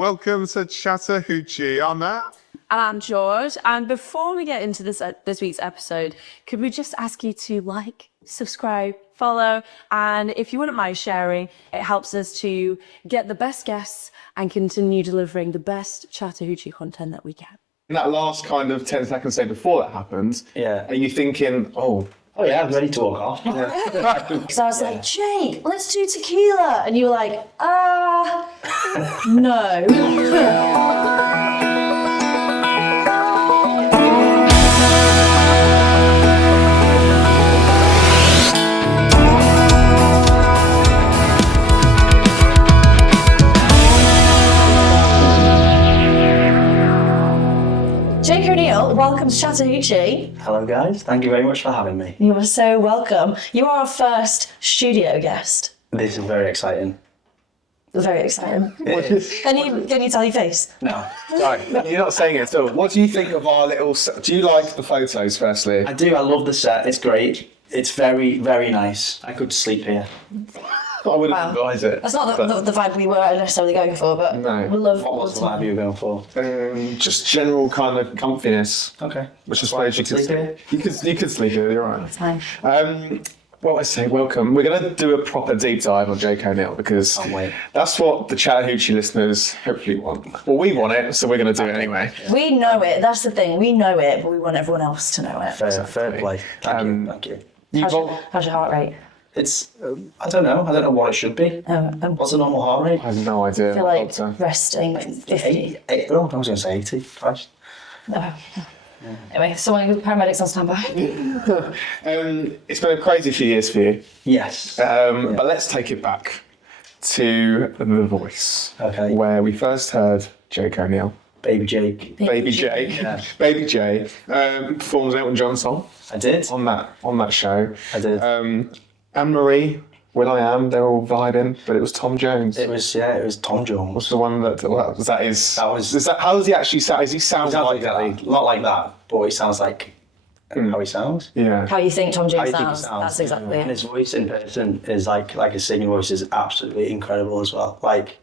Welcome to Chatter Hoochee. I'm Matt. And I'm George. And before we get into this week's episode, could we just ask you to like, subscribe, follow, and if you wouldn't mind sharing, it helps us to get the best guests and continue delivering the best Chatter Hoochee content that we can. In that last kind of 10 seconds, say, before that happens, Yeah. are you thinking, Oh yeah, I'm ready to walk off. Because I was like, Jake, let's do tequila. And you were like, no. Jake O'Neill, welcome to Chatter Hoochee. Hello guys, thank you very much for having me. You are so welcome. You are our first studio guest. This is very exciting. Very exciting. It is. Can you tell your face? No, sorry, you're not saying it at all. What do you think of our little... Do you like the photos, firstly? I do. I love the set. It's great. It's very, very nice. I could sleep here. I wouldn't Wow. advise it. That's not the vibe we were necessarily going for, but No. we love. What was the vibe you were going for? Just general kind of comfiness. Okay. Which I suppose you could sleep here. You could sleep here, you're right. Fine. Well, I say welcome. We're going to do a proper deep dive on Jake O'Neill because Can't wait. that's what the Chatter Hoochee listeners hopefully want. Well, we want it, so we're going to do it anyway. We know it. That's the thing. We know it, but we want everyone else to know it. Fair play. Thank you. How's your heart rate? It's, I don't know what it should be. What's a normal heart rate? I have no idea. I feel like resting 50. I was going to say 80. Christ. Anyway, someone with paramedics on standby. It's been a crazy few years for you, Yes. but let's take it back to The Voice, Okay. where we first heard Jake O'Neill. Baby Jake. Baby Jake, Yeah. Baby J, performs Elton John song I did. on that show. I did. Anne Marie, Will I Am, they're all vibing, but it was Tom Jones. It was Tom Jones. What's the one that was that his? That was- Is that how does he actually sound? Does he sound Sounds like exactly, that? not like that, but he sounds like how he sounds. Yeah. How you think Tom How Jones you think he sounds? sounds. That's exactly And it. his voice in person is like his singing voice is absolutely incredible as well. Like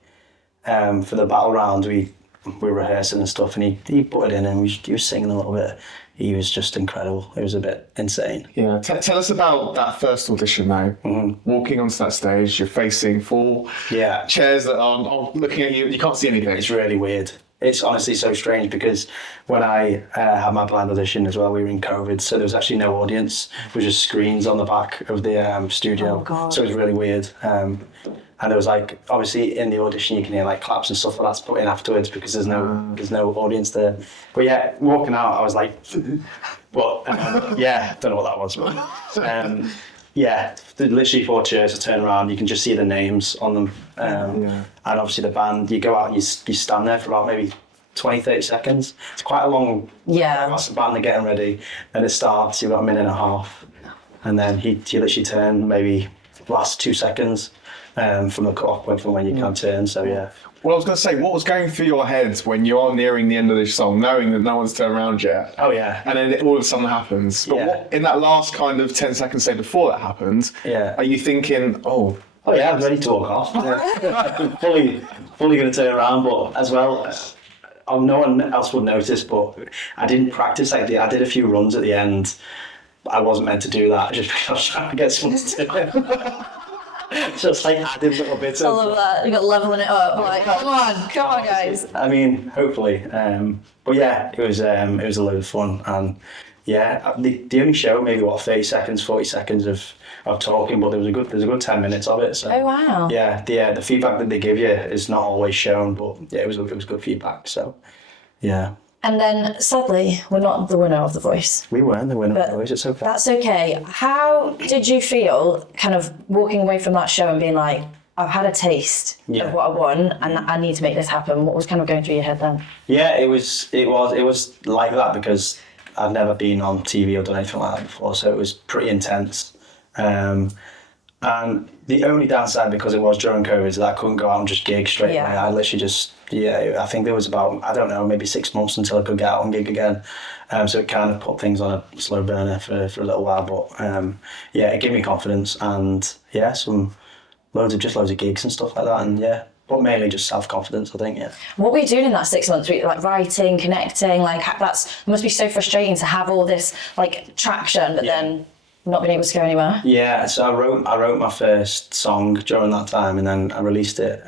for the battle round, we were rehearsing and stuff, and he put it in, and he was singing a little bit. He was just incredible. It was a bit insane. Yeah. Tell us about that first audition though. Walking onto that stage, you're facing four Yeah. chairs that are looking at you. You can't see anything. It's really weird. It's honestly so strange because when I had my blind audition as well, we were in COVID, so there was actually no audience. It was just screens on the back of the studio. Oh, God. So it was really weird. And there was like, obviously in the audition you can hear like claps and stuff, but that's put in afterwards because there's no audience there. But yeah, walking out, I was like, but yeah, don't know what that was, but yeah, literally four chairs to turn around. You can just see the names on them. And obviously the band, you go out and you stand there for about maybe 20, 30 seconds. It's quite a long, that's the band are getting ready. Then it starts, you've got a minute and a half. And then you literally turn maybe last 2 seconds from the cut-off point from when you can turn, so yeah. Well, I was going to say, what was going through your head when you are nearing the end of this song, knowing that no one's turned around yet? Oh yeah. And then all of a sudden happens. But Yeah. in that last kind of 10 seconds, say, before that happens, Yeah. are you thinking, Oh yeah, I'm ready to walk off. I'm fully going to turn around, but as well, no one else would notice, but I didn't practice. I did a few runs at the end. I wasn't meant to do that, just because I was trying to get someone to do it. Just like added little bits I of... love that. You got leveling it up. Like, come on, guys. I mean, hopefully. But yeah, it was a load of fun, and yeah, the only show maybe 30 seconds, 40 seconds of talking, but there's a good 10 minutes of it. So Oh wow. yeah, the feedback that they give you is not always shown, but yeah, it was good feedback. So yeah, And then sadly, we're not the winner of The Voice. we weren't the winner. But Always, it's okay. That's okay. How did you feel kind of walking away from that show and being like, I've had a taste Yeah. of what I want and I need to make this happen? What was kind of going through your head then? Yeah, it was like that because I've never been on TV or done anything like that before, so it was pretty intense. And the only downside, because it was during COVID, is that I couldn't go out and just gig straight away. I literally just, I think there was about, I don't know, maybe 6 months until I could get out and gig again. So it kind of put things on a slow burner for a little while. But it gave me confidence and loads of gigs and stuff like that. And but mainly just self-confidence, I think, yeah. What were you doing in that 6 months? Were you, like, writing, connecting? Like, it must be so frustrating to have all this, like, traction, but then not being able to go anywhere. Yeah, so I wrote my first song during that time, and then I released it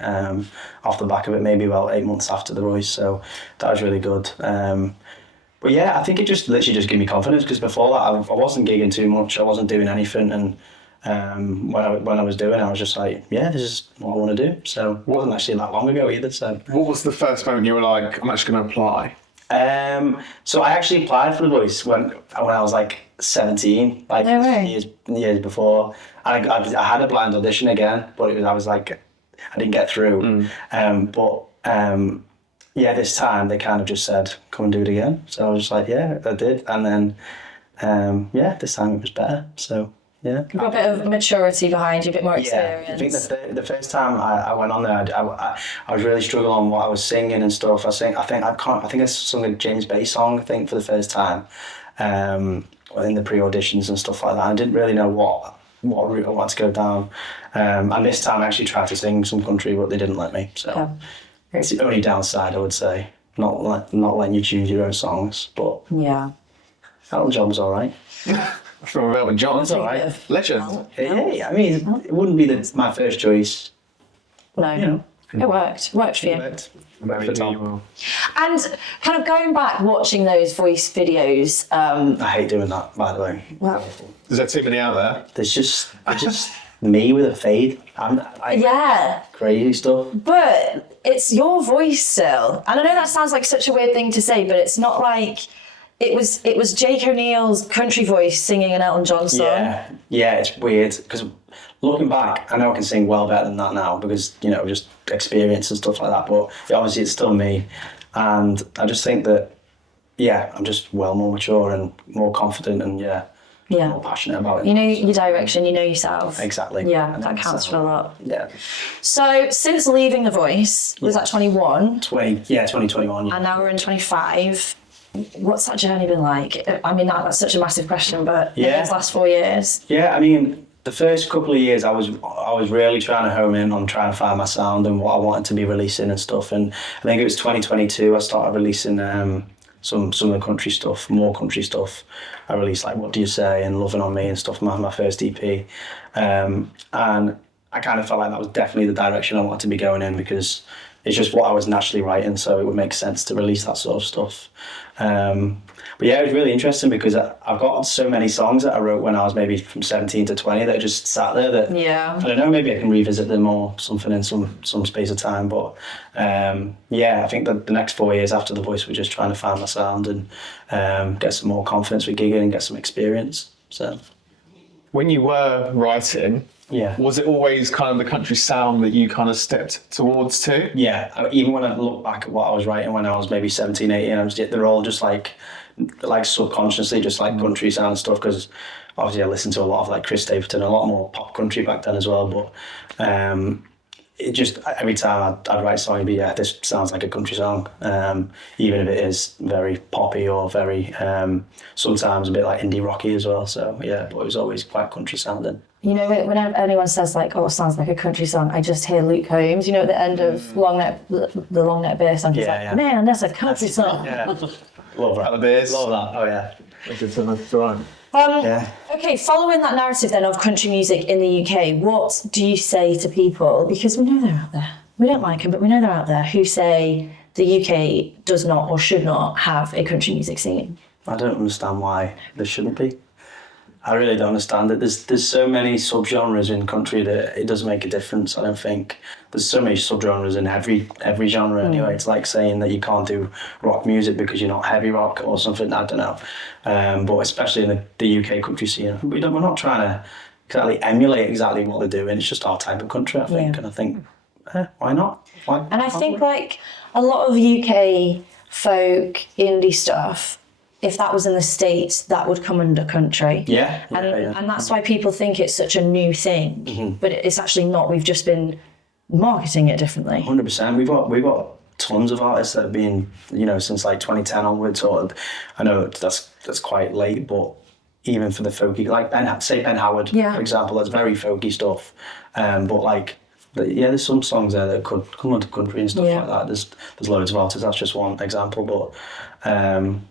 off the back of it maybe about 8 months after The Voice, so that was really good. But yeah, I think it just literally just gave me confidence, because before that I wasn't gigging too much, I wasn't doing anything, and when I was doing it, I was just like, yeah, this is what I want to do. So it wasn't actually that long ago either. So What was the first moment you were like, I'm actually going to apply? so I actually applied for The Voice when I was like 17, like No way. years before. I had a blind audition again, but I was like, I didn't get through. Yeah, this time they kind of just said, come and do it again. So I was just like, yeah, I did. And then, this time it was better. So, yeah. You've got a bit of maturity behind you, a bit more experience. Yeah, I think the first time I went on there, I was really struggling on what I was singing and stuff. I think I sung a James Bay song, I think, for the first time, in the pre-auditions and stuff like that. I didn't really know what route I wanted to go down. And this time I actually tried to sing some country, but they didn't let me. So it's the only downside, I would say. Not letting you choose your own songs, but Yeah. Elton John was all right. From Elton John, it's all Bit right. of- Legend. Yeah, I mean, it wouldn't be my first choice. No. You know. It worked. Worked for you. But Maybe you will. And kind of going back, watching those voice videos, I hate doing that, by the way. well, Is there too many out there? There's just me with a fade. yeah, Crazy stuff. but it's your voice still. And I know that sounds like such a weird thing to say, but it's not like it was Jake O'Neill's country voice singing an Elton John song. Yeah, it's weird because looking back, I know I can sing well better than that now because just experience and stuff like that. But obviously, it's still me, and I just think that I'm just well more mature and more confident and more passionate about it. You know your direction, you know yourself. Exactly. Yeah, that counts for a lot. Yeah. So since leaving The Voice, was that 21? 2021. And now we're in 25. What's that journey been like? I mean, that's such a massive question, but in these last 4 years. Yeah, I mean, the first couple of years I was really trying to home in on trying to find my sound and what I wanted to be releasing and stuff. And I think it was 2022 I started releasing some of the country stuff, more country stuff. I released like What Do You Say and Loving On Me and stuff, my first EP. And I kind of felt like that was definitely the direction I wanted to be going in because it's just what I was naturally writing, so it would make sense to release that sort of stuff. But yeah, it was really interesting because I've got so many songs that I wrote when I was maybe from 17 to 20 that are just sat there that I don't know, maybe I can revisit them or something in some space of time. But I think that the next 4 years after The Voice, we're just trying to find my sound and get some more confidence with gigging and get some experience. So When you were writing, was it always kind of the country sound that you kind of stepped towards too? Yeah, even when I look back at what I was writing when I was maybe 17, 18, they're all just like subconsciously just like country sound stuff because obviously I listened to a lot of like Chris Stapleton, a lot more pop country back then as well, but it just every time I'd write a song, it'd be this sounds like a country song, even if it is very poppy or very sometimes a bit like indie rocky as well. So but it was always quite country sounding. You know, when anyone says like, "Oh, it sounds like a country song," I just hear Luke Combs. You know, at the end of the Long Neck Beer song, he's like, "Man, that's a country song." Yeah, love that. The beers. Love that. Oh yeah. That's right. Okay, following that narrative then of country music in the UK, what do you say to people, because we know they're out there, we don't like them, but we know they're out there, who say the UK does not or should not have a country music scene? I don't understand why there shouldn't be. I really don't understand it. There's so many subgenres in country that it doesn't make a difference, I don't think. There's so many subgenres in every genre anyway. It's like saying that you can't do rock music because you're not heavy rock or something, I don't know. But especially in the UK country scene, we're not trying to exactly emulate exactly what they're doing. It's just our type of country, I think. And I think, why not? And I think like a lot of UK folk indie stuff, if that was in the States, that would come under country. And that's why people think it's such a new thing, but it's actually not. We've just been marketing it differently. 100%. We've got tons of artists that have been, since like 2010 onwards. Or I know that's quite late, but even for the folky, like Ben Howard, for example, that's very folky stuff. But like there's some songs there that could come onto country and stuff like that. There's loads of artists. That's just one example, but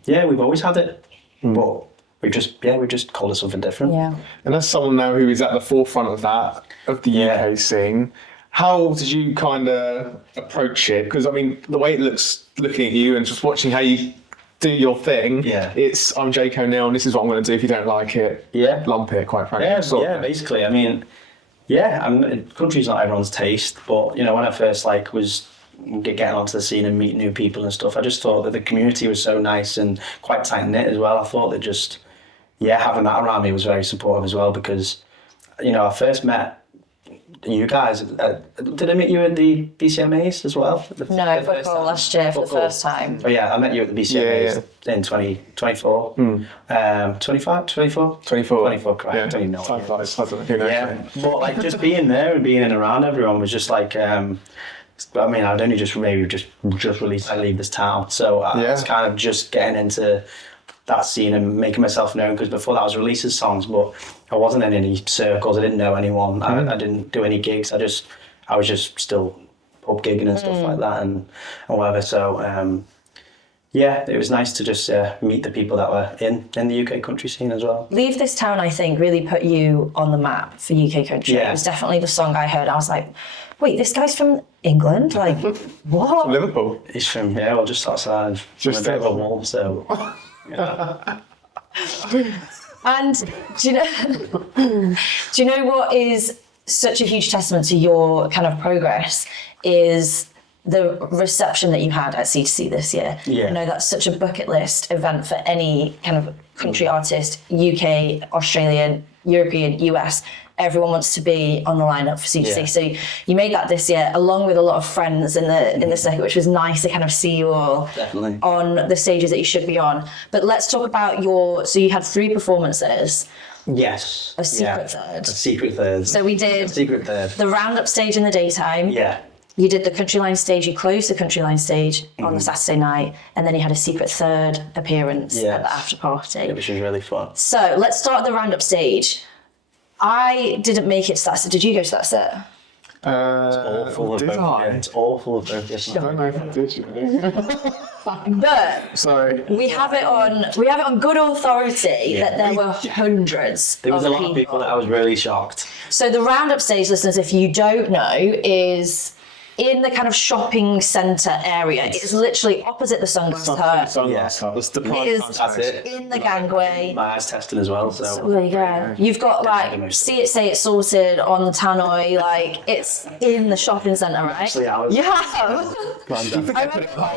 we've always had it, but we've just called it something different. Yeah. And as someone now who is at the forefront of that, of the UK scene, how did you kind of approach it? Because I mean, the way it looks, looking at you and just watching how you do your thing, it's I'm Jake O'Neill and this is what I'm going to do. If you don't like it, lump it, quite frankly. Basically. I mean, country's not everyone's taste, but when I first was getting onto the scene and meeting new people and stuff, I just thought that the community was so nice and quite tight knit as well. I thought that just having that around me was very supportive as well, because I first met you guys. Did I meet you at the BCMAs as well? No, football last year for the first time. Oh yeah, I met you at the BCMAs in 2024. 25, 24? 24, correct. Yeah. I don't even know. Time flies, hasn't it? But just being there and being in and around everyone was just I mean, I'd only just released I Leave This Town, so I was kind of just getting into that scene and making myself known, because before that I was releasing songs, but I wasn't in any circles. I didn't know anyone. I didn't do any gigs. I was just still pub gigging and stuff like that and whatever. So it was nice to just meet the people that were in the UK country scene as well. Leave This Town, I think, really put you on the map for UK country. It was definitely the song I heard. I was like, wait, this guy's from England? Like, what? From Liverpool. He's from just outside. Just a bit of a wall, so. And do you know what is such a huge testament to your kind of progress is the reception that you had at C2C this year. That's such a bucket list event for any kind of country artist, UK, Australian, European, US. Everyone wants to be on the lineup for C2C. So you made that this year, along with a lot of friends in the circuit, which was nice to kind of see you all on the stages that you should be on. But let's talk about so you had 3 performances. Yes. A secret third. A secret third. So we did secret third. The roundup stage in the daytime. Yeah. You did the Countryline stage, you closed the Countryline stage on the Saturday night, and then you had a secret third appearance at the after party. Which was really fun. So let's start the roundup stage. I didn't make it to that set. Did you go to that set? It's all full of did both. I? Yeah, it's all full of both. Yes, I don't know if I did. But Sorry. we have it on good authority that there were hundreds. There was a lot of people that I was really shocked. So the roundup stage, listeners, if you don't know, is in the kind of shopping centre area. It's literally opposite the Sunglass Hut. That's the It is That's it. in the gangway. My eyes testing as well, so. There you go. You've got See It, Say It sorted on the tannoy, it's in the shopping centre, right? Actually, I was. You have.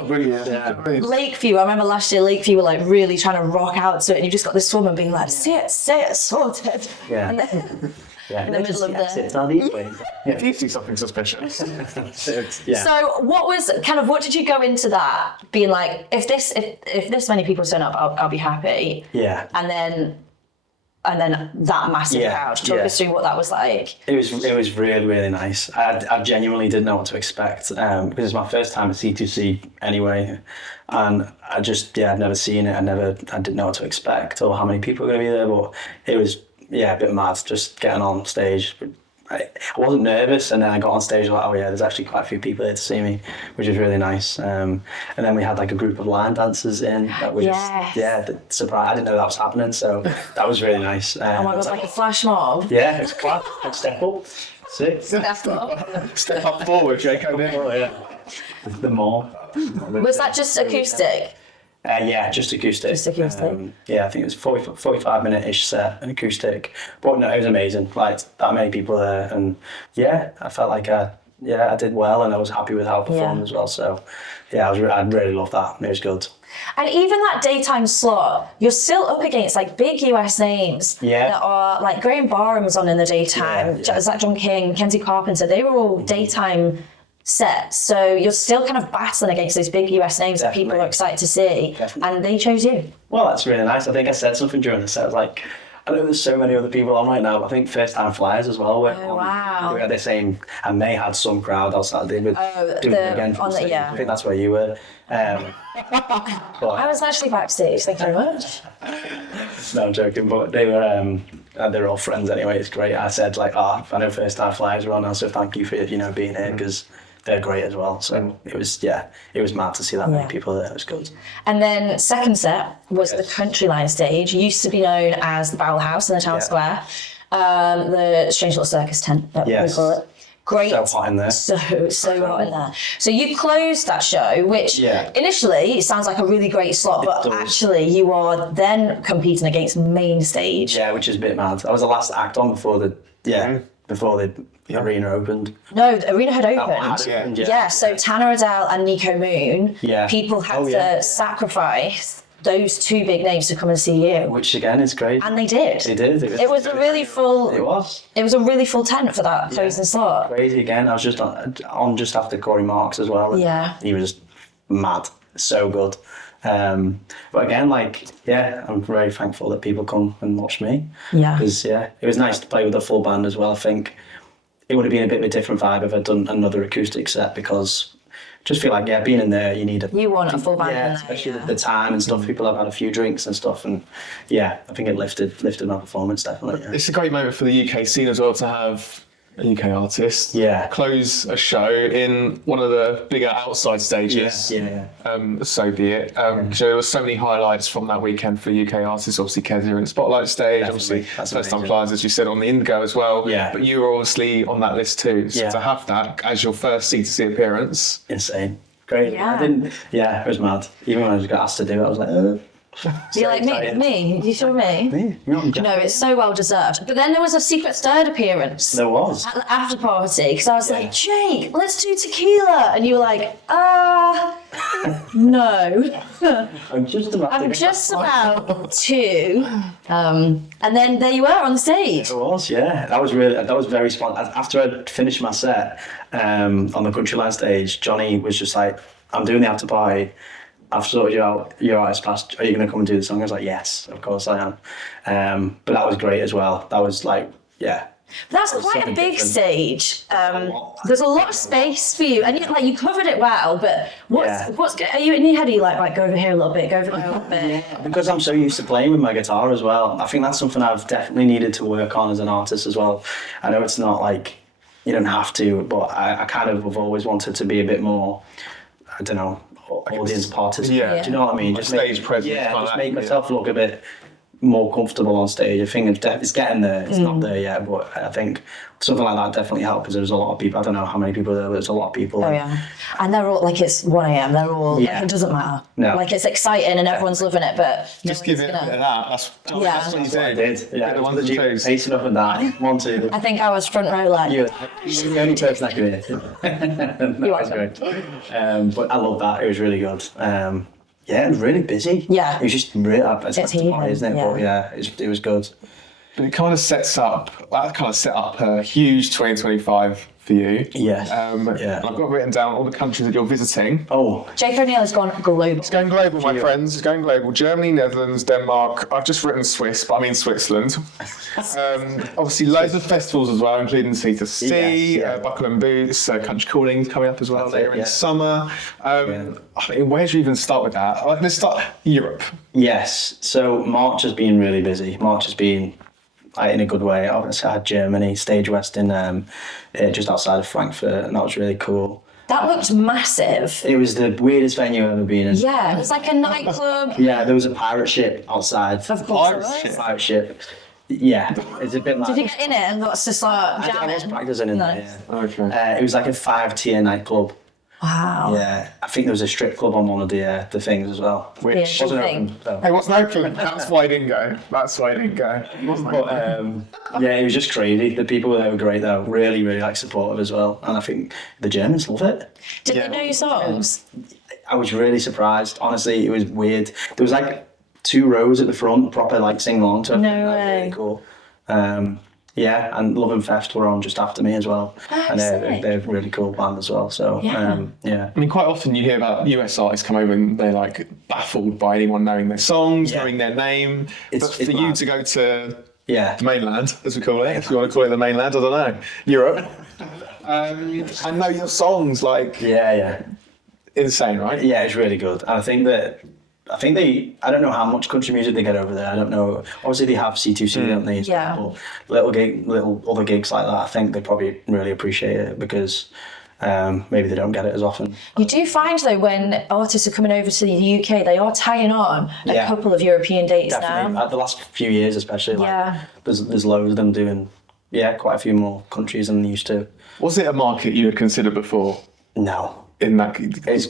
Brilliant. Lakeview, I remember last year Lakeview were really trying to rock out to it, and you just got this woman being like, say it, sorted. Yeah. And then, in the middle of the. It's not these ways. If you see something suspicious. So what did you go into that being like, if this many people turn up, I'll be happy. Yeah. And then that massive crowd. Talk us through what that was like. It was really, really nice. I genuinely didn't know what to expect, because it's my first time at C2C anyway, and I just I'd never seen it. I didn't know what to expect or how many people were going to be there, but it was a bit mad just getting on stage. I wasn't nervous, and then I got on stage like, there's actually quite a few people here to see me, which was really nice. And then we had a group of line dancers in that were surprised. I didn't know that was happening, so that was really nice. Oh my god, like a flash mob. Yeah, it's clap, step up. Step up. Step up forward, Jake O'Neill. The more. Was that just acoustic? Just acoustic. Just acoustic. I think it was 45-minute-ish set, an acoustic. But no, it was amazing. That many people there, and I felt like I did well, and I was happy with how I performed as well. So I really loved that. It was good. And even that daytime slot, you're still up against big US names that are Graham Barham was on in the daytime, Zach John King, Kenzie Carpenter. They were all daytime set, so you're still kind of battling against those big US names that people are excited to see, and they chose you. Well, that's really nice. I think I said something during the set. I was like, I know there's so many other people on right now. I think First Time Flyers as well. Wow. They had the same, and they had some crowd outside. They were doing it again. I think that's where you were. I was actually backstage. Thank you very much. No, I'm joking, but they were. they're all friends anyway. It's great. I said like, I know first time flyers are on, so thank you for being here because they're great as well. So it was mad to see that many people there. It was good. And then second set was the Countryline stage. Used to be known as the Barrel House in the town square. The Strange Little Circus tent, that we call it. Great. So hot in there. So hot in there. So you closed that show, which initially it sounds like a really great slot, but actually you are then competing against main stage. Yeah, which is a bit mad. I was the last act on before the arena opened. No, the arena had opened. Opened, So Tanner Adele and Nico Moon, people had to sacrifice those two big names to come and see you. Which again is great. And they did. They did. It was a really full. It was. It was a really full tent for that closing slot. Crazy again. I was just on just after Corey Marks as well. Yeah. He was mad. So good. But again, I'm very thankful that people come and watch me. Yeah. Because it was nice to play with a full band as well. I think it would have been a bit of a different vibe if I'd done another acoustic set because. Just feel like being in there, you want a full band. Yeah, especially the time and stuff. People have had a few drinks and stuff, and I think it lifted my performance definitely. Yeah. It's a great moment for the UK scene as well to have a UK artist close a show in one of the bigger outside stages. So be it. So there were so many highlights from that weekend for UK artists. Obviously, Kezia in the Spotlight stage. Definitely. Obviously, first time flyers, as you said, on the Indigo as well. Yeah. But you were obviously on that list too. So to have that as your first C2C appearance. Insane. Great. Yeah. It was mad. Even when I just got asked to do it, I was like, You're like, me? You sure me? No, it's so well deserved. But then there was a secret third appearance. There was. At the after party, because I was like, Jake, let's do tequila. And you were like, no. I'm just about to. And then there you were on the stage. It was, That was very spontaneous. After I'd finished my set on the Countryline stage, Johnny was just like, I'm doing the after party. I've sorted you out, your artist pass. Are you going to come and do the song? I was like, yes, of course I am. But that was great as well. That was That's quite a big stage. There's a lot of space for you, and you covered it well. But what's are you in your head? Are you like go over here a little bit, go over there a little bit? Yeah, because I'm so used to playing with my guitar as well. I think that's something I've definitely needed to work on as an artist as well. I know it's not like you don't have to, but I kind of have always wanted to be a bit more, I don't know, audience participant. Yeah. Do you know what I mean? Just stage presence. Yeah, just make myself look a bit more comfortable on stage. I think it's getting there. It's not there yet, but I think something like that definitely helped because there's a lot of people. I don't know how many people there, but there's a lot of people. Oh yeah, and they're all it's 1 a.m. They're all it doesn't matter. No, it's exciting and everyone's loving it, but just give it that. That's what you did. Yeah, the ones that you pacing up and down. 1, 2. I think I was front row like. You're the only person I could hear. You are great. But I love that. It was really good. It was really busy. Yeah. It was just really, it's tomorrow, isn't it? Yeah. But it was good. But it kind of set up a huge 2025 for you. Yes. I've got written down all the countries that you're visiting. Oh. Jake O'Neill has gone global. It's going global, my friends. It's going global. Germany, Netherlands, Denmark. I've just written Swiss, but I mean Switzerland. Obviously, loads of festivals as well, including C2C, Buckle and Boots, Country Calling coming up as well later in the summer. I mean, where do you even start with that? Let's start Europe. Yes. So March has been really busy. March has been in a good way. Obviously, I had Germany, Stage West in just outside of Frankfurt, and that was really cool. That looked massive. It was the weirdest venue I've ever been in. Yeah, it was like a nightclub. Yeah, there was a pirate ship outside. Of course, pirate ship. Yeah, it's a bit like. Did you get in it and got to start jamming? I was practicing in there. Yeah. Okay. It was like a 5-tier nightclub. Wow. Yeah, I think there was a strip club on one of the things as well. Which wasn't open. So. It wasn't open. That's why I didn't go. But it was just crazy. The people there were great though. Really, really supportive as well. And I think the Germans love it. Did they know your songs? I was really surprised. Honestly, it was weird. There was 2 rows at the front, proper sing along to it. No way. Really cool. And Love and Fest were on just after me as well. And they're a really cool band as well. So, I mean, quite often you hear about US artists come over and they're baffled by anyone knowing their songs, knowing their name. But for you to go to the mainland, as we call it, if you want to call it the mainland, I don't know, Europe, and know your songs, insane, right? Yeah, it's really good. I think that I think I don't know how much country music they get over there. I don't know. Obviously, they have C2C, don't they? Yeah. But little other gigs like that, I think they probably really appreciate it because maybe they don't get it as often. You do find though when artists are coming over to the UK, they are tying on a Yeah. couple of European dates Definitely. now. The last few years, especially, like, Yeah. there's loads of them doing, quite a few more countries than they used to. Was it a market you had considered before? No. In that, It's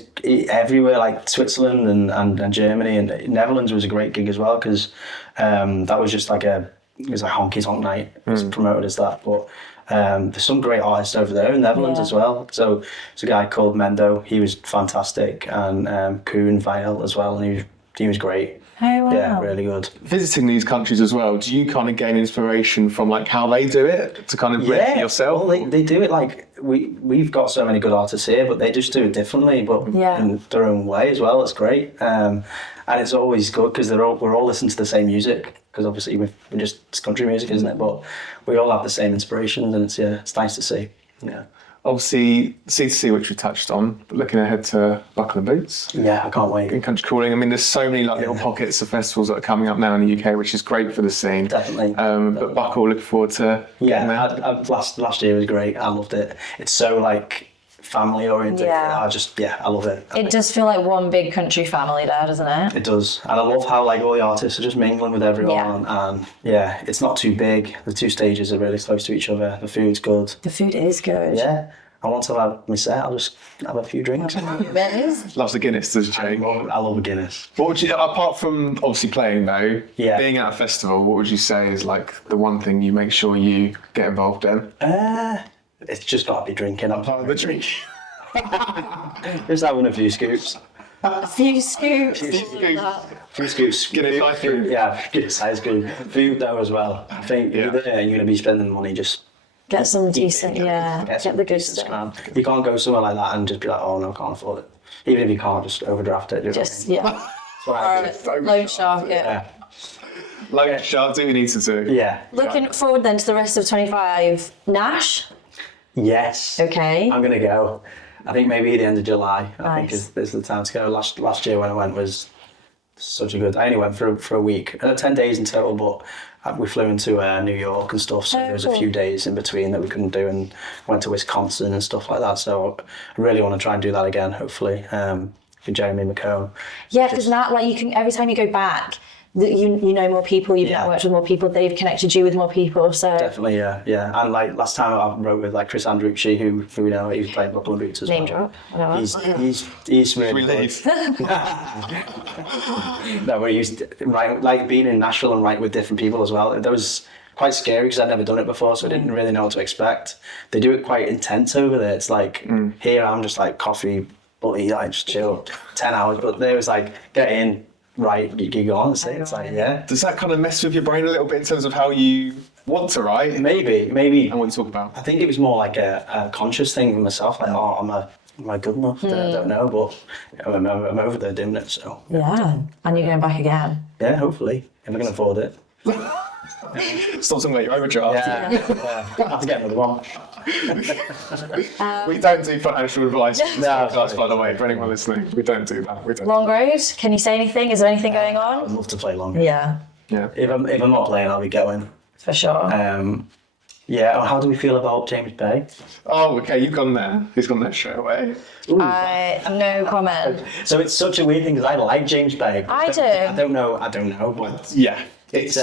everywhere, like Switzerland and Germany, and Netherlands was a great gig as well because that was just it was a honky tonk night. It was promoted as that, but there's some great artists over there in Netherlands as well. So there's a guy called Mendo. He was fantastic, and Koen Veil as well, and he was great. Oh wow. Yeah, really good. visiting these countries as well, do you kind of gain inspiration from like how they do it to kind of bring it for yourself? Well, they do it like we've got so many good artists here, but they just do it differently, but in their own way as well. It's great, and it's always good because we're all listening to the same music because obviously it's country music, isn't it? But we all have the same inspirations, and it's nice to see. Yeah. Obviously, C2C, which we touched on, but looking ahead to Buckle and Boots. Yeah, I can't wait. In Country Calling, I mean, there's so many like little pockets of festivals that are coming up now in the UK, which is great for the scene. Definitely. But Buckle, looking forward to getting there. Last year was great. I loved it. It's so like family oriented. Yeah. I love it. It does feel like one big country family there, doesn't it? It does, and I love how like all the artists are just mingling with everyone, and it's not too big. The two stages are really close to each other. The food's good. The food is good. Yeah, I want to have my set. I'll just have a few drinks. It is. Loves the Guinness, does Jay? I love a Guinness. What would you, apart from obviously playing though, Yeah. being at a festival, what would you say is like the one thing you make sure you get involved in? It's just got to be drinking. I'm part of the drink. Just having a few scoops. A few scoops. Few scoops. Guinness size food. Yeah, Guinness size good. Food though as well. I think if you're there, you're going to be spending money just. Get some decent, Get get the good stuff. stuff. You can't go somewhere like that and just be like, oh no, I can't afford it. Even if you can't, just overdraft it. Just, yeah. That's what I do. Loan shark, Yeah. Like sharp, do we need to do? Yeah. Looking forward then to the rest of 25. Nash? Yes. Okay. I'm gonna go. I think maybe at the end of July. I think Nice. is the time to go. Last year when I went was such a good. I only went for a week, 10 days in total, but we flew into New York and stuff. So there was a few days in between that we couldn't do, and went to Wisconsin and stuff like that. So I really want to try and do that again. Hopefully, for Jeremy McComb. Yeah, because now, like, you can, every time you go back, you know more people, you've networked with more people, they've connected you with more people, so... Definitely, yeah. And like last time I wrote with like Chatter Hoochee, who we know, he was playing Buckle and Boots as Name well. drop. He's really We good. leave. No, but he used to write, like being in Nashville and write with different people as well. That was quite scary because I'd never done it before, so I didn't really know what to expect. They do it quite intense over there. It's like here I'm just like coffee, buddy, like just chill, 10 hours. But there was like get in, write, you go on and say it's like Does that kind of mess with your brain a little bit in terms of how you want to write maybe. and what to talk about? I think it was more like a conscious thing for myself. Like am I good enough? I don't know, but I'm over there doing it. So Yeah, and you're going back again. yeah, hopefully if I can afford it. Stop talking about your overdraft. Yeah. I have to get another one. We don't do financial advice. No, That's by the way, for anyone listening, we don't do that. We don't. Long Road, can you say anything? Is there anything going I'd on? love to play longer. Yeah, Yeah. If I'm not playing, I'll be going. for sure. How do we feel about James Bay? Oh, okay, you've gone there. He's gone there straight away. No comment. So it's such a weird thing because I like James Bay. but I do. I don't know. But Yeah. it's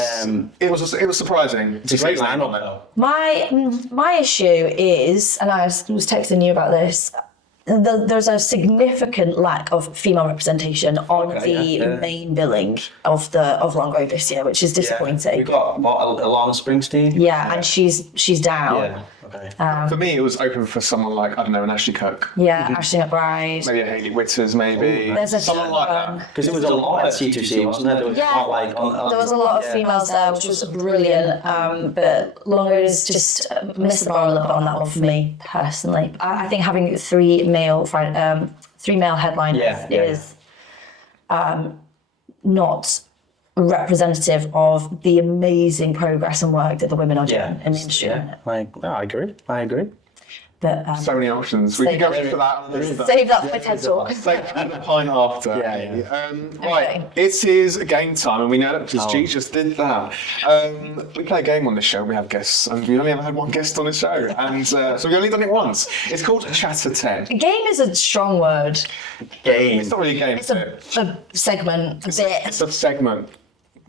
It was surprising. it's a great lineup though. My issue is, and I was texting you about this, there's a significant lack of female representation on the main billing of Long Road this year, which is disappointing. We got Alana Springsteen. Yeah, and she's down. Yeah. Okay. For me, it was open for someone like, I don't know, an Ashley Cook. Yeah, Ashley McBride. Maybe a Hayley Whitters, maybe. There's a someone like that. Because there was a lot at C2C, wasn't there? There was Yeah, there was a lot of females there, which was brilliant. But Long Road is just missed the bar a little bit on that one for me personally. I think having three male headliners is not representative of the amazing progress and work that the women are doing in the industry. I agree. But So many options. We can go into that. save that for TED Talk. Save the pint after. Yeah. Right, it is game time, and we know that because G just did that. We play a game on this show. We have guests, and we only ever had one guest on the show, and so we've only done it once. It's called Chatter 10. Game is a strong word. Game. It's not really a game. It's a segment, a bit. It's a segment.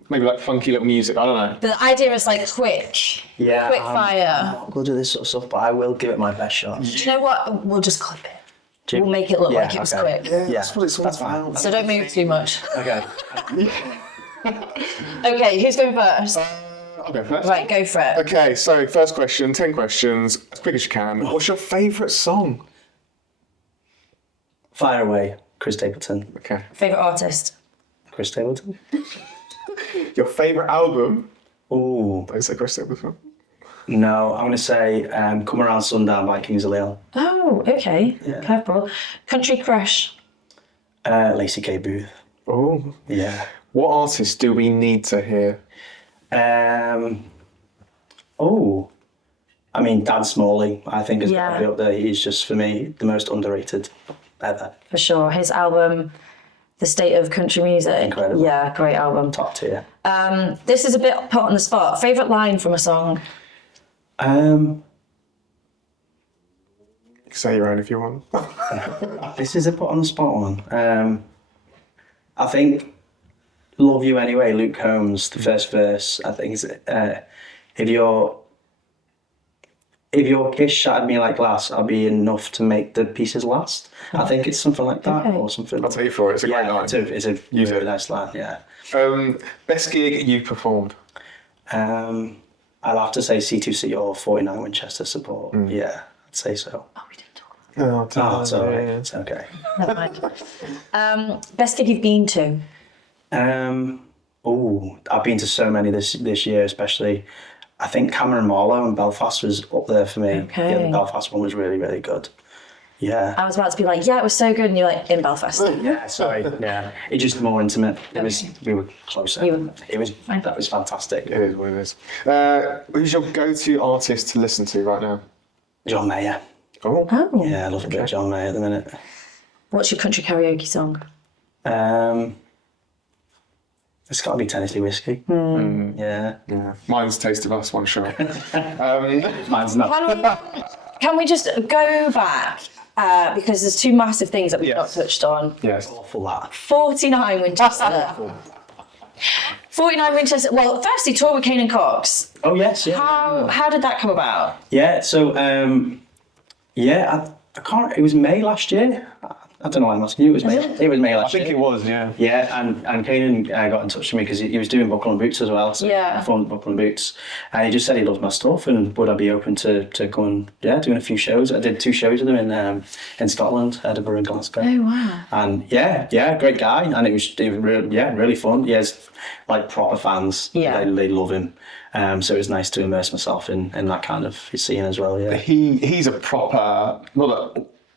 Maybe like funky little music. I don't know. The idea is like quick fire. I'm not good at this sort of stuff, but I will give it my best shot. Do you know what? We'll just clip it. We'll make it look like it was quick. Yeah, that's what it's all about. So don't move too much. Okay. Okay, who's going first? I'll go first. Right, go for it. Okay, so first question, 10 questions, as quick as you can. What's your favourite song? Fire away, Chris Stapleton. Okay. Favourite artist? Chris Stapleton? Your favourite album? Ooh. Don't say Chris Stapleton. No, I'm going to say Come Around Sundown by Kings of Leon. Oh, okay. Curveball. Country crush? Lacey K. Booth. Oh. Yeah. What artist do we need to hear? I mean, Dan Smalley, I think, is Yeah. probably up there. He's just, for me, the most underrated ever. For sure. His album, The State of Country Music. Incredible. Yeah, great album. Top tier. This is a bit put on the spot. Favourite line from a song? You can say your own if you want. This is a put on the spot one. I think Love You Anyway, Luke Combs, the first verse, I think is if your kiss shattered me like glass, I'll be enough to make the pieces last. I think it's something like that, Okay. or something. I'll tell you for it, it's a great line. It's a Use really it. nice line, yeah. Best gig you performed? I'll have to say C2C or 49 Winchester support. Yeah, I'd say so. Oh, we didn't talk about Oh, it's all right. It's okay. that. Never mind. Best gig you've been to? I've been to so many this year, especially. I think Cameron Marlowe in Belfast was up there for me. Okay. Yeah, the Belfast one was really, really good. Yeah. I was about to be like, yeah, it was so good, and you're like, in Belfast. Yeah, sorry. Yeah, it's just more intimate. We were closer. That was fantastic. It is what it is. Who's your go-to artist to listen to right now? John Mayer. Oh. Oh. Yeah, I love a bit of John Mayer at the minute. What's your country karaoke song? It's got to be Tennessee Whiskey. Yeah. Mine's Taste of Us, one shot. Mine's not. Can we just go back? Because there's two massive things that we've not Yes. touched on. Yes. Awful that. 49 Winchester. 49 Winchester. Well, first he toured with Canaan Cox. Oh yes, yeah. How did that come about? Yeah. So I can't. It was May last year. I don't know why I'm asking you. It was May. It was May I last year. think it was, yeah. Yeah, and Canaan got in touch with me because he was doing Buckle and Boots as well. So Yeah. I formed Buckle and Boots, and he just said he loves my stuff and would I be open to going doing a few shows. I did 2 shows with him in Scotland, Edinburgh and Glasgow. Oh, wow. And yeah, great guy, and it was really fun. He has like proper fans. Yeah. they love him. So it was nice to immerse myself in that kind of scene as well. Yeah. He's a proper,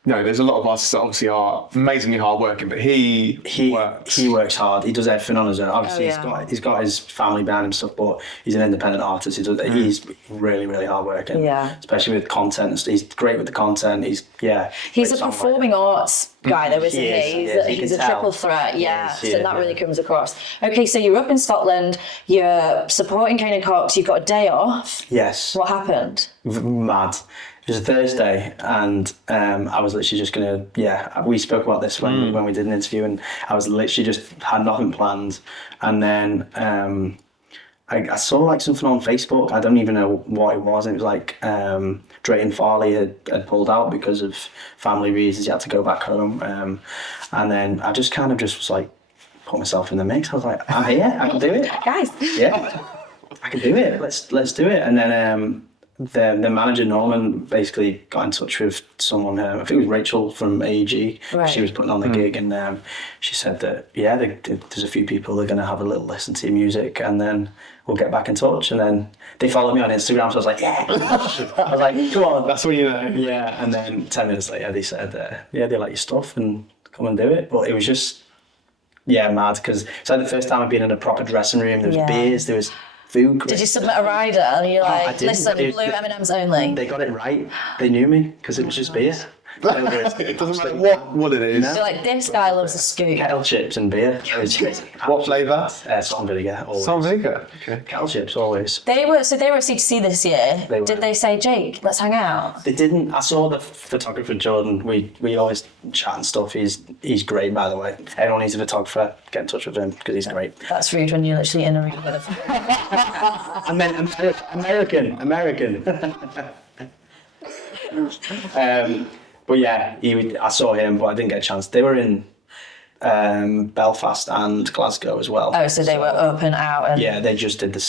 there's a lot of artists that obviously are amazingly hard working, but he works. He works hard. He does everything on his own. Obviously, yeah. he's got his family behind him and stuff, but he's an independent artist. He's really, really hard working. Yeah. Especially with content. He's great with the content. He's a great performing arts guy, though, isn't He he? is, yeah, you He's can a tell. triple threat, yeah. He is, So yeah, that yeah. really comes across. Okay, so you're up in Scotland, you're supporting Canaan Cox, you've got a day off. Yes. What happened? Mad. It was a Thursday, and I was literally just gonna. Yeah, we spoke about this when we did an interview, and I was literally just had nothing planned, and then I saw like something on Facebook. I don't even know what it was. It was like Drayton Farley had pulled out because of family reasons. He had to go back home, and then I just was like put myself in the mix. I was like, I'm here. I can do it, Guys. yeah. I can do it. Let's do it. And then the manager Norman basically got in touch with someone. I think it was Rachel from AEG. Right. She was putting on the gig, and she said that there's a few people that are going to have a little listen to your music, and then we'll get back in touch. And then they followed me on Instagram, so I was like, yeah. I was like, come on. That's what you know. Yeah. And then 10 minutes later, they said, they like your stuff and come and do it. But it was just mad because it's like the first time I've been in a proper dressing room. There was beers, there was food. Did you submit a rider and you're I like, didn't. listen, blue M&Ms only? They got it right. They knew me because it was just beer. It doesn't matter what it is. You're like, this guy loves a scoop. Kettle chips and beer. What flavour? Salt and vinegar. Always. Salt and vinegar. Okay. Kettle chips always. They were at C2C this year. They were. Did they say, Jake, let's hang out? They didn't. I saw the photographer Jordan. We always chat and stuff. He's great, by the way. Everyone needs a photographer. Get in touch with him because he's great. That's rude when you're literally in a room with a... I meant American. But yeah, I saw him, but I didn't get a chance. They were in Belfast and Glasgow as well. Oh, so they were up and out. And... Yeah, they just did the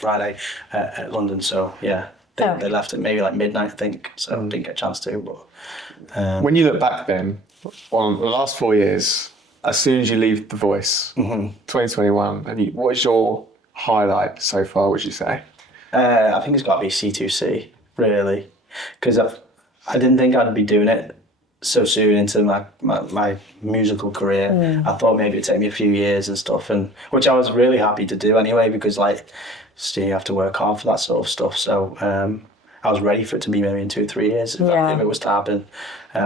Friday at London. So yeah, they left at maybe like midnight, I think. So didn't get a chance to. But when you look back then, on the last 4 years, as soon as you leave The Voice, 2021, and what is your highlight so far, would you say? I think it's got to be C2C, really. Because I didn't think I'd be doing it so soon into my musical career. I thought maybe it'd take me a few years and stuff, and which I was really happy to do anyway, because like still you have to work hard for that sort of stuff. So I was ready for it to be maybe in 2 or 3 years if it was to happen.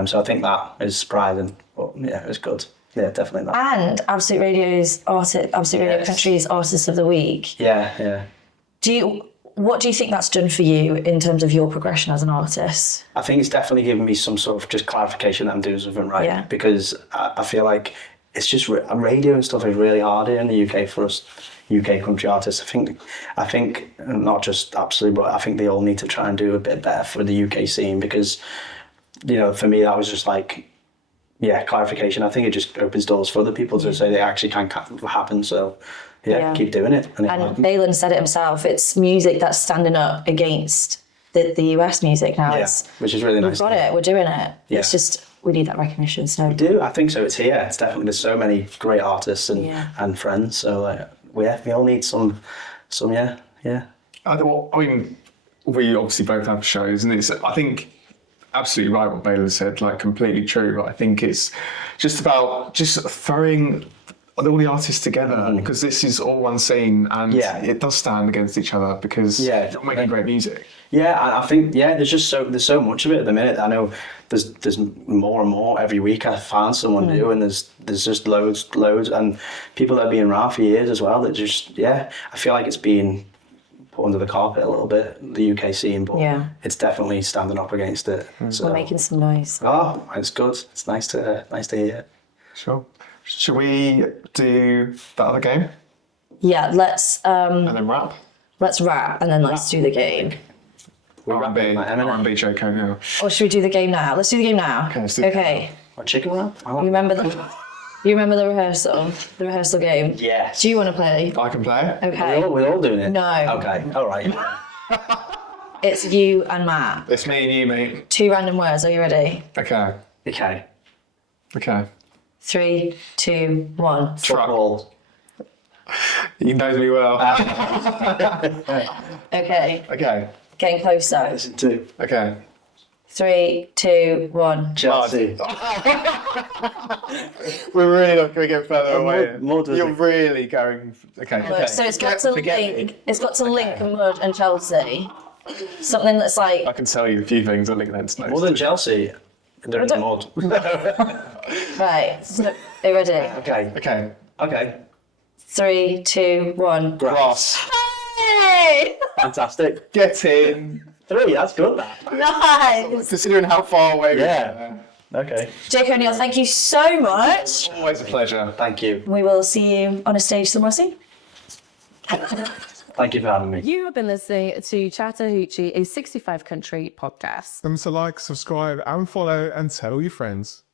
So I think that is surprising, but yeah, it was good. Yeah, definitely that. And Absolute Radio Country's Artist of the Week. Yeah. What do you think that's done for you in terms of your progression as an artist? I think it's definitely given me some sort of just clarification that I'm doing something right. Yeah. Because I feel like it's just radio and stuff is really hard here in the UK for us UK country artists. I think not just Absolutely, but I think they all need to try and do a bit better for the UK scene, because, you know, for me that was just like, yeah, clarification. I think it just opens doors for other people to say they actually can happen. So yeah, keep doing it. And Balin said it himself, it's music that's standing up against the US music now. Yeah, which is really nice. We've got it, we're doing it. Yeah. It's just, we need that recognition. So we do, I think so. It's here. It's definitely, there's so many great artists and friends. So we all need some. I mean, we obviously both have shows, and it's, I think, absolutely right what Balin said, like completely true. But I think it's just about just throwing all the artists together, because this is all one scene, and it does stand against each other because they're making great music. Yeah, I think there's so much of it at the minute. I know there's more and more every week. I find someone new, and there's just loads, and people that have been around for years as well. That just I feel like it's been put under the carpet a little bit, the UK scene, but it's definitely standing up against it. So. We're making some noise. Oh, it's good. It's nice to hear. Sure. Should we do that other game? Yeah, let's and then rap? Let's rap and then let's do the game. R&B joke now. Or should we do the game now? Let's do the game now. Okay, let's do okay. Or chicken rap? You remember the rehearsal game? Yes. Do you want to play? I can play. Okay. We're all doing it? No. Okay, all right. It's you and Matt. It's me and you, mate. 2 random words. Are you ready? Okay. 3, 2, 1. Football. You know me well. Okay. Okay. Getting closer. Listen to. Okay. 3, 2, 1. Chelsea. We're really not going to get further away. You're really going. Okay. So it's got to link. It's got to link Mud and Chelsea. Something that's like. I can tell you a few things that link them to. More than Chelsea. There is Mud. Right. So, are you ready? Okay. 3, 2, 1. Grass. Hey! Fantastic. Get in. 3, that's good. Nice. Considering how far away we are. Okay. Jake O'Neill, thank you so much. Always a pleasure. Thank you. We will see you on a stage somewhere soon. Thank you for having me. You have been listening to Chatter Hoochee, a 65 country podcast. Remember to like, subscribe and follow and tell all your friends.